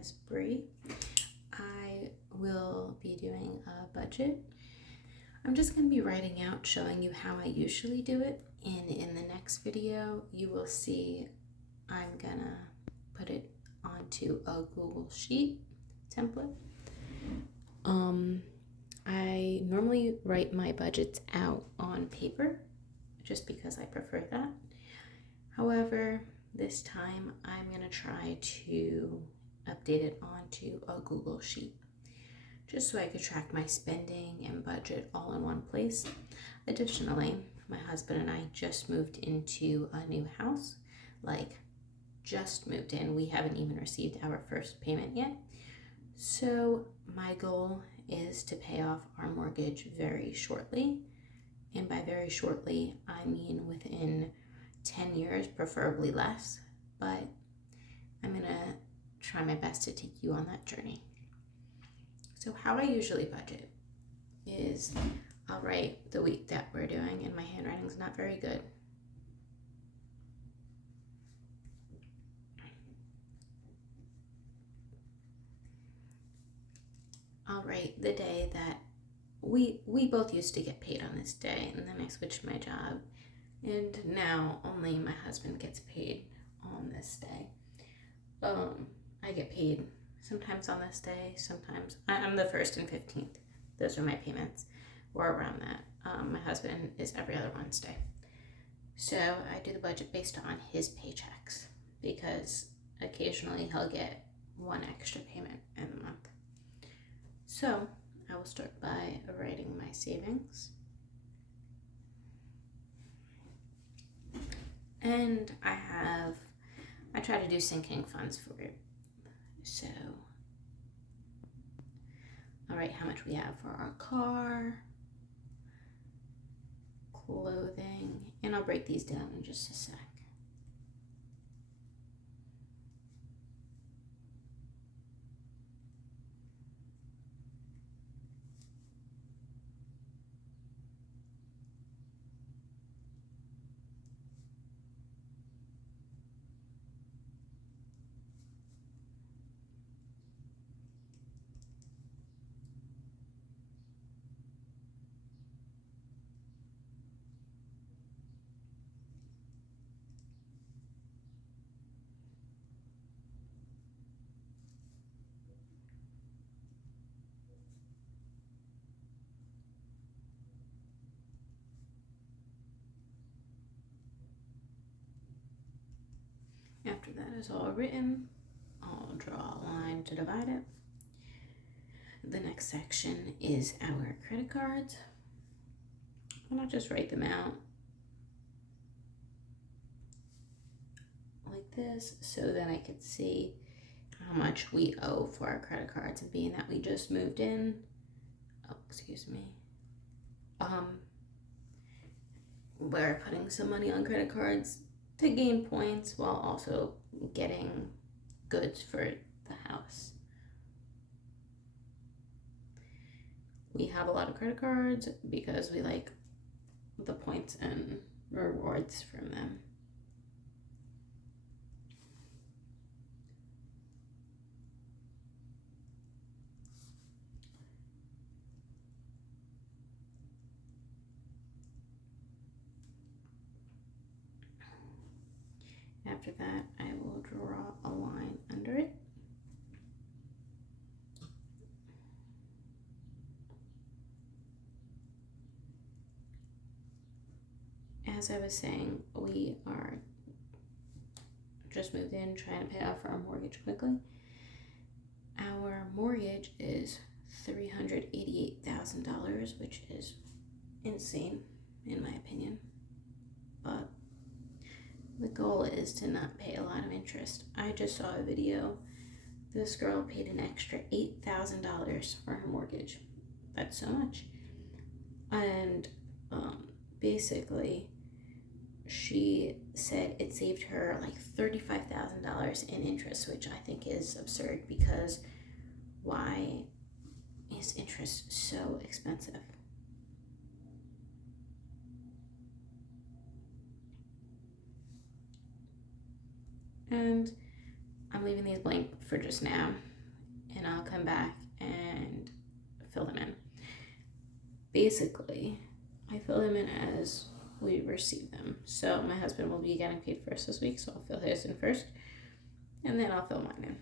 is Bree. I will be doing a budget. I'm just going to be writing out, showing you how I usually do it. And in the next video, you will see I'm going to put it onto a Google Sheet template. I normally write my budgets out on paper just because I prefer that. However, this time I'm going to try to update it onto a Google Sheet just so I could track my spending and budget all in one place. Additionally, my husband and I just moved into a new house, just moved in. We haven't even received our first payment yet. So my goal is to pay off our mortgage very shortly. And by very shortly, I mean within 10 years, preferably less, but I'm gonna try my best to take you on that journey. So how I usually budget is I'll write the week that we're doing, and my handwriting's not very good. I'll write the day that we both used to get paid on this day, and then I switched my job, and now only my husband gets paid on this day. I get paid sometimes on this day, sometimes I'm the 1st and 15th. Those are my payments, or around that. My husband is every other Wednesday. So I do the budget based on his paychecks because occasionally he'll get one extra payment in the month. So I will start by writing my savings. And I try to do sinking funds for it. So I'll write how much we have for our car, clothing, and I'll break these down in just a sec. After that is all written, I'll draw a line to divide it. The next section is our credit cards. And I'll just write them out like this so that I could see how much we owe for our credit cards. And being that we just moved in, we're putting some money on credit cards to gain points while also getting goods for the house. We have a lot of credit cards because we like the points and rewards from them. After that, I will draw a line under it. As I was saying, we are just moved in, trying to pay off our mortgage quickly. Our mortgage is $388,000, which is insane in my opinion, but the goal is to not pay a lot of interest. I just saw a video. This girl paid an extra $8,000 for her mortgage. That's so much. And basically, she said it saved her like $35,000 in interest, which I think is absurd because why is interest so expensive? And I'm leaving these blank for just now and I'll come back and fill them in. Basically, I fill them in as we receive them. So my husband will be getting paid first this week, so I'll fill his in first, and then I'll fill mine in.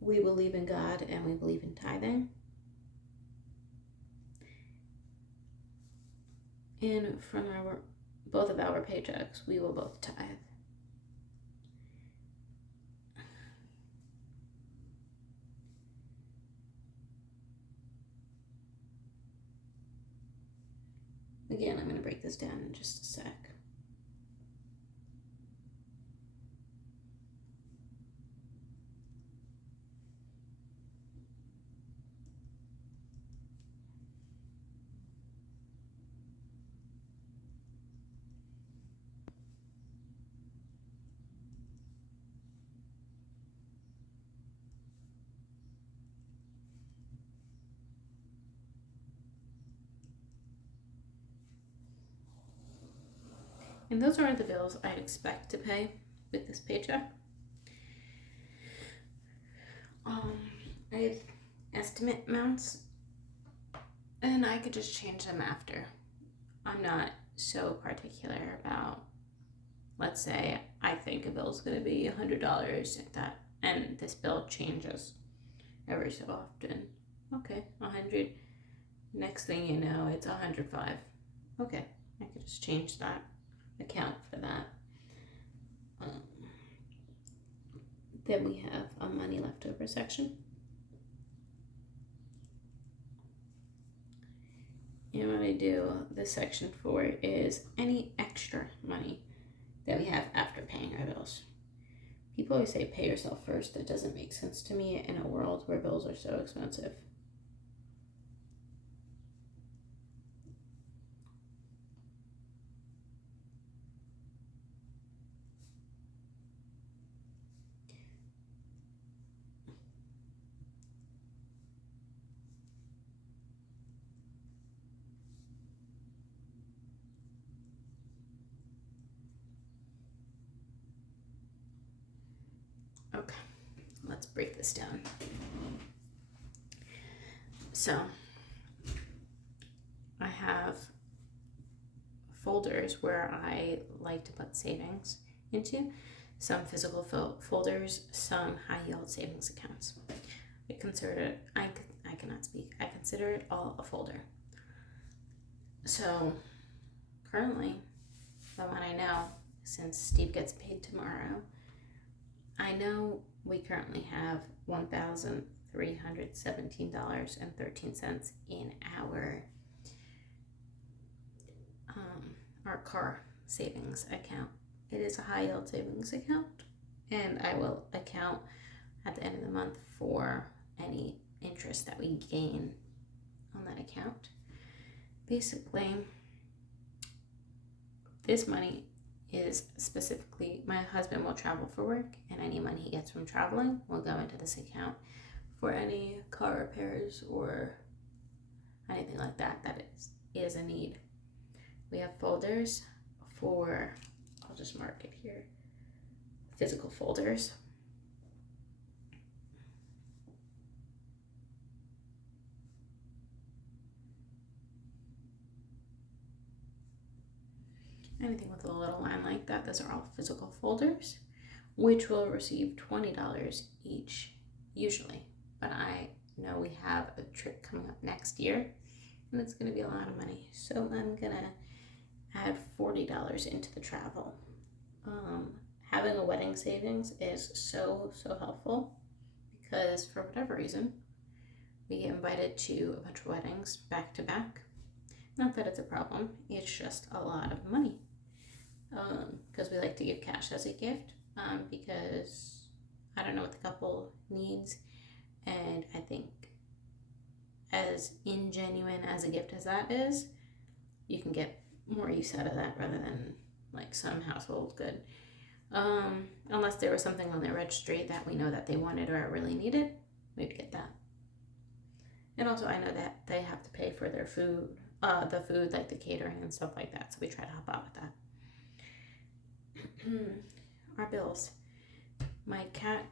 We believe in God and we believe in tithing. And from both of our paychecks, we will both tithe. Again, I'm going to break this down in just a sec. And those aren't the bills I'd expect to pay with this paycheck. I have estimate amounts, and I could just change them after. I'm not so particular about, let's say I think a bill is going to be $100 and this bill changes every so often. Okay, 100. Next thing you know, it's 105. Okay, I could just change that, account for that. Then we have a money leftover section. And what I do this section for is any extra money that we have after paying our bills. People always say pay yourself first. That doesn't make sense to me in a world where bills are so expensive. Okay, let's break this down. So, I have folders where I like to put savings into. Some physical folders, some high yield savings accounts. I consider it all a folder. So, currently, the one I know, since Steve gets paid tomorrow, I know we currently have $1,317.13 in our car savings account. It is a high yield savings account, and I will account at the end of the month for any interest that we gain on that account. Basically, this money is specifically, my husband will travel for work, and any money he gets from traveling will go into this account for any car repairs or anything like that is a need. We have folders for, I'll just mark it here, physical folders. Anything with a little line like that, those are all physical folders, which will receive $20 each usually. But I know we have a trip coming up next year, and it's going to be a lot of money. So I'm going to add $40 into the travel. Having a wedding savings is so helpful, because for whatever reason, we get invited to a bunch of weddings back to back. Not that it's a problem, it's just a lot of money. Because we like to give cash as a gift, because I don't know what the couple needs, and I think as ingenuine as a gift as that is, you can get more use out of that rather than like some household good. Unless there was something on their registry that we know that they wanted or really needed, we'd get that. And also I know that they have to pay for their food, the food, like the catering and stuff like that, so we try to help out with that. our bills. My cat,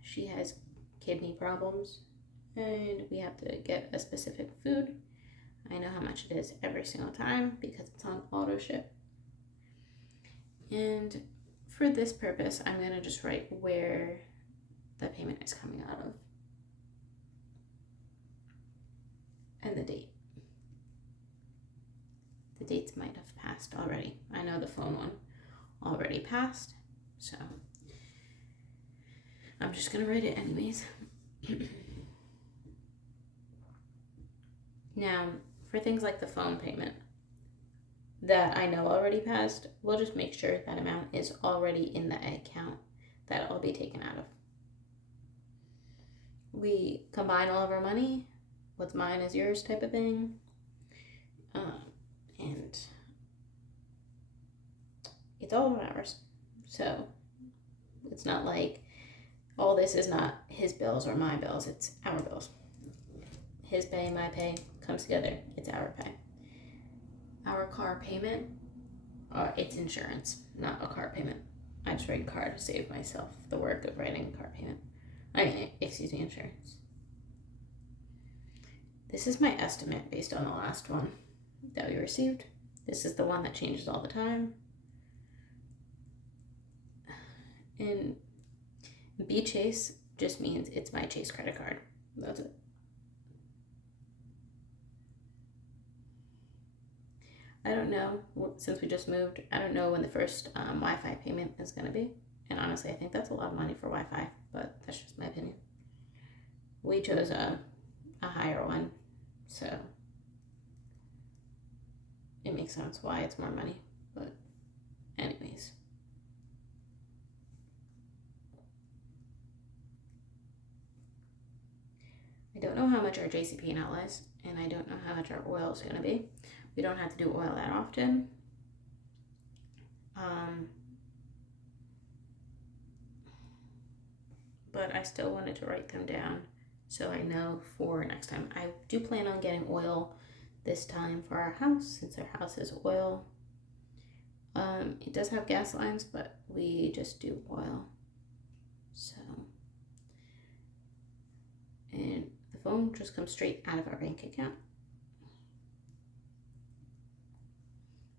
she has kidney problems, and we have to get a specific food. I know how much it is every single time because it's on auto ship. And for this purpose, I'm going to just write where the payment is coming out of and the date. The dates might have passed already. I know the phone one already passed, so I'm just going to write it anyways. Now, for things like the phone payment that I know already passed, we'll just make sure that amount is already in the account that it'll be taken out of. We combine all of our money, what's mine is yours type of thing, and it's all of ours. So it's not like all this is not his bills or my bills, it's our bills. His pay, my pay comes together, it's our pay. Our car payment, it's insurance, not a car payment. I just write car to save myself the work of writing car payment. Insurance. This is my estimate based on the last one that we received. This is the one that changes all the time. And B Chase just means it's my Chase credit card. That's it. I don't know, since we just moved, I don't know when the first Wi-Fi payment is going to be. And honestly, I think that's a lot of money for Wi-Fi, but that's just my opinion. We chose a higher one, so it makes sense why it's more money. But anyways. I don't know how much our JCP&L is, and I don't know how much our oil is going to be. We don't have to do oil that often. But I still wanted to write them down so I know for next time. I do plan on getting oil this time for our house, since our house is oil. It does have gas lines, but we just do oil. So, and the phone just comes straight out of our bank account.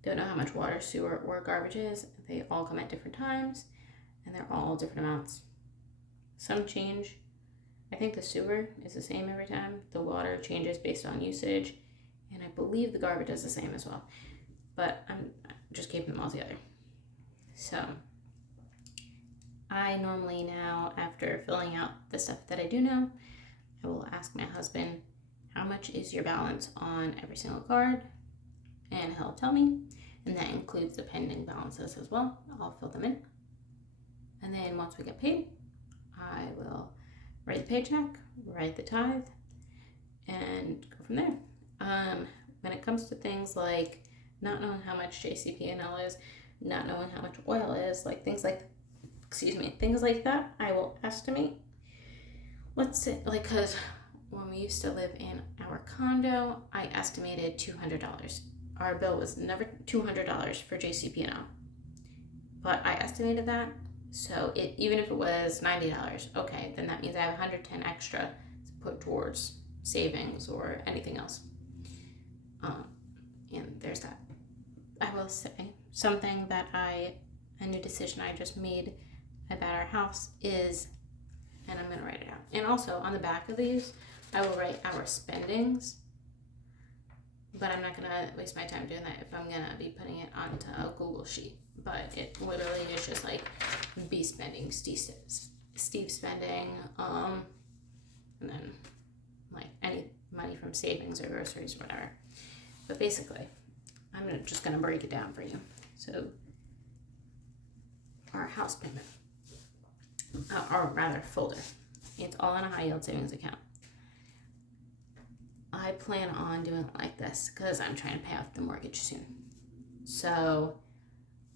Don't know how much water, sewer, or garbage is. They all come at different times, and they're all different amounts. Some change. I think the sewer is the same every time. The water changes based on usage, and I believe the garbage is the same as well. But I'm just keeping them all together. So I normally now, after filling out the stuff that I do know, I will ask my husband, how much is your balance on every single card? And he'll tell me, and that includes the pending balances as well. I'll fill them in. And then once we get paid, I will write the paycheck, write the tithe, and go from there. When it comes to things like not knowing how much JCP&L is, not knowing how much oil is, like things like that, I will estimate. Let's say, like, because when we used to live in our condo, I estimated $200. Our bill was never $200 for JCP&L, but I estimated that. So even if it was $90, okay, then that means I have $110 extra to put towards savings or anything else. And there's that. I will say something that a new decision I just made about our house is, and I'm going to write it out. And also on the back of these, I will write our spendings, but I'm not going to waste my time doing that if I'm going to be putting it onto a Google sheet. But it literally is just like B spending, Steve spending, and then like any money from savings or groceries or whatever. But basically, I'm just going to break it down for you. So our house payment, or rather folder, it's all in a high yield savings account. I plan on doing it like this because I'm trying to pay off the mortgage soon. So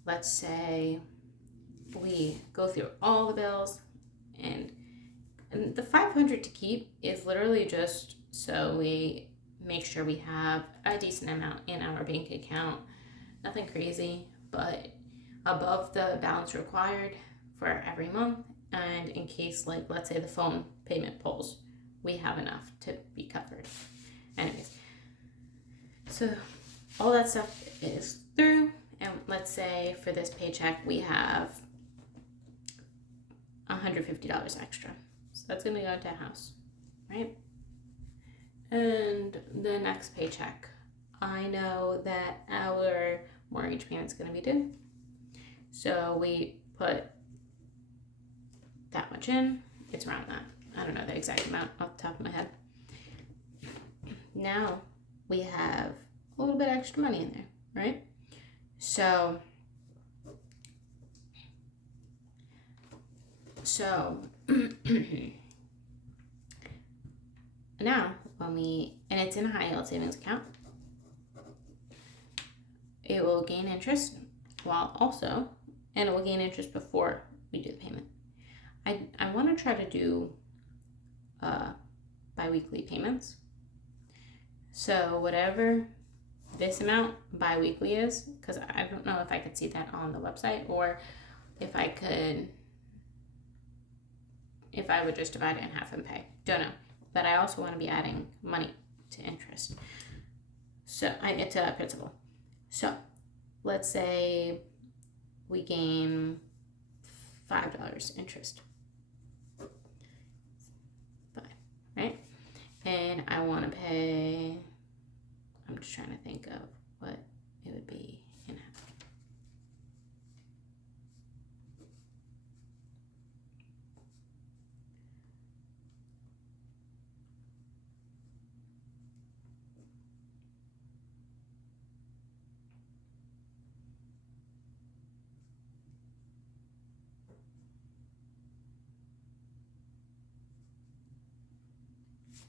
let's say we go through all the bills, and the $500 to keep is literally just so we make sure we have a decent amount in our bank account. Nothing crazy, but above the balance required for every month. And in case, like, let's say the phone payment pulls, we have enough to be covered. Anyways, so all that stuff is through. And let's say for this paycheck, we have $150 extra. So that's going to go into a house, right? And the next paycheck, I know that our mortgage payment's going to be due. So we put that much in. It's around that. I don't know the exact amount off the top of my head. Now we have a little bit extra money in there, right? So now and it's in a high yield savings account, it will gain interest and it will gain interest before we do the payment. I want to try to do bi-weekly payments. So whatever this amount bi-weekly is, because I don't know if I could see that on the website, or if I would just divide it in half and pay. Don't know. But I also want to be adding money to interest. So it's a principal. So let's say we gain $5 interest. Right? And I want to pay, I'm just trying to think of what it would be in half.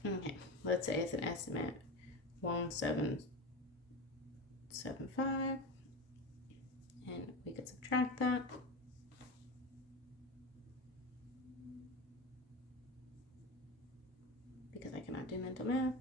Okay, let's say it's an estimate 1775, and we could subtract that. Because I cannot do mental math.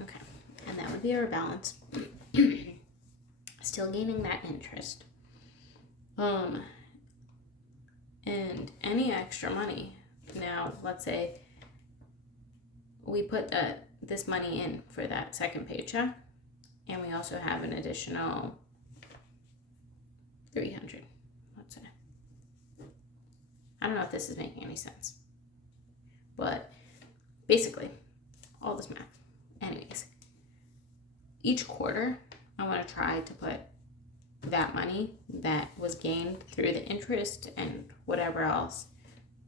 Okay, and that would be our balance. Still gaining that interest. And any extra money. Now, let's say we put this money in for that second paycheck, and we also have an additional $300, let's say. I don't know if this is making any sense, but basically, all this math. Anyways, each quarter, I want to try to put that money that was gained through the interest and whatever else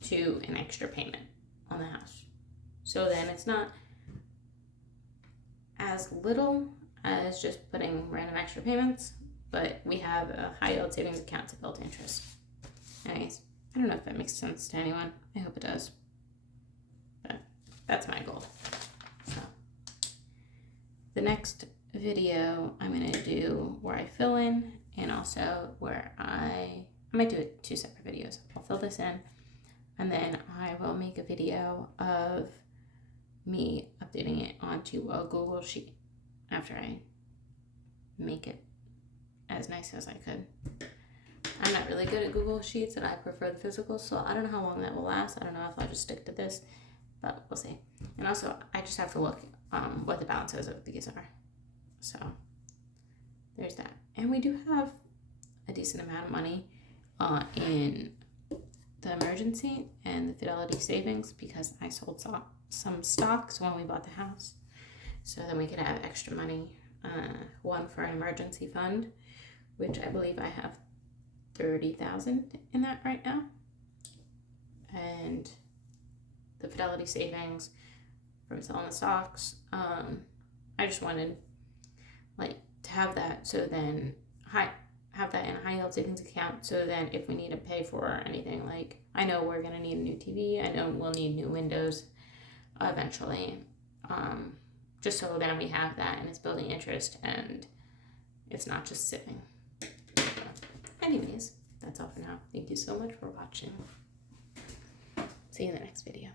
to an extra payment on the house. So then it's not as little as just putting random extra payments, but we have a high yield savings account to build interest. Anyways, I don't know if that makes sense to anyone. I hope it does. But that's my goal. So the next video I'm going to do where I fill in, and also where I might do it 2 separate videos. I'll fill this in, and then I will make a video of me updating it onto a Google Sheet after I make it as nice as I could. I'm not really good at Google Sheets, and I prefer the physical, so I don't know how long that will last. I don't know if I'll just stick to this, but we'll see. And also, I just have to look what the balances of these are. So there's that. And we do have a decent amount of money in the emergency and the Fidelity savings, because I sold some stocks when we bought the house. So then we could have extra money, one for an emergency fund, which I believe I have $30,000 in that right now. And the Fidelity savings from selling the stocks. I just wanted to have that, so then have that in a high yield savings account, so then if we need to pay for anything, like I know we're gonna need a new TV, I know we'll need new windows eventually, just so then we have that and it's building interest and it's not just sitting. Anyways, that's all for now. Thank you so much for watching. See you in the next video.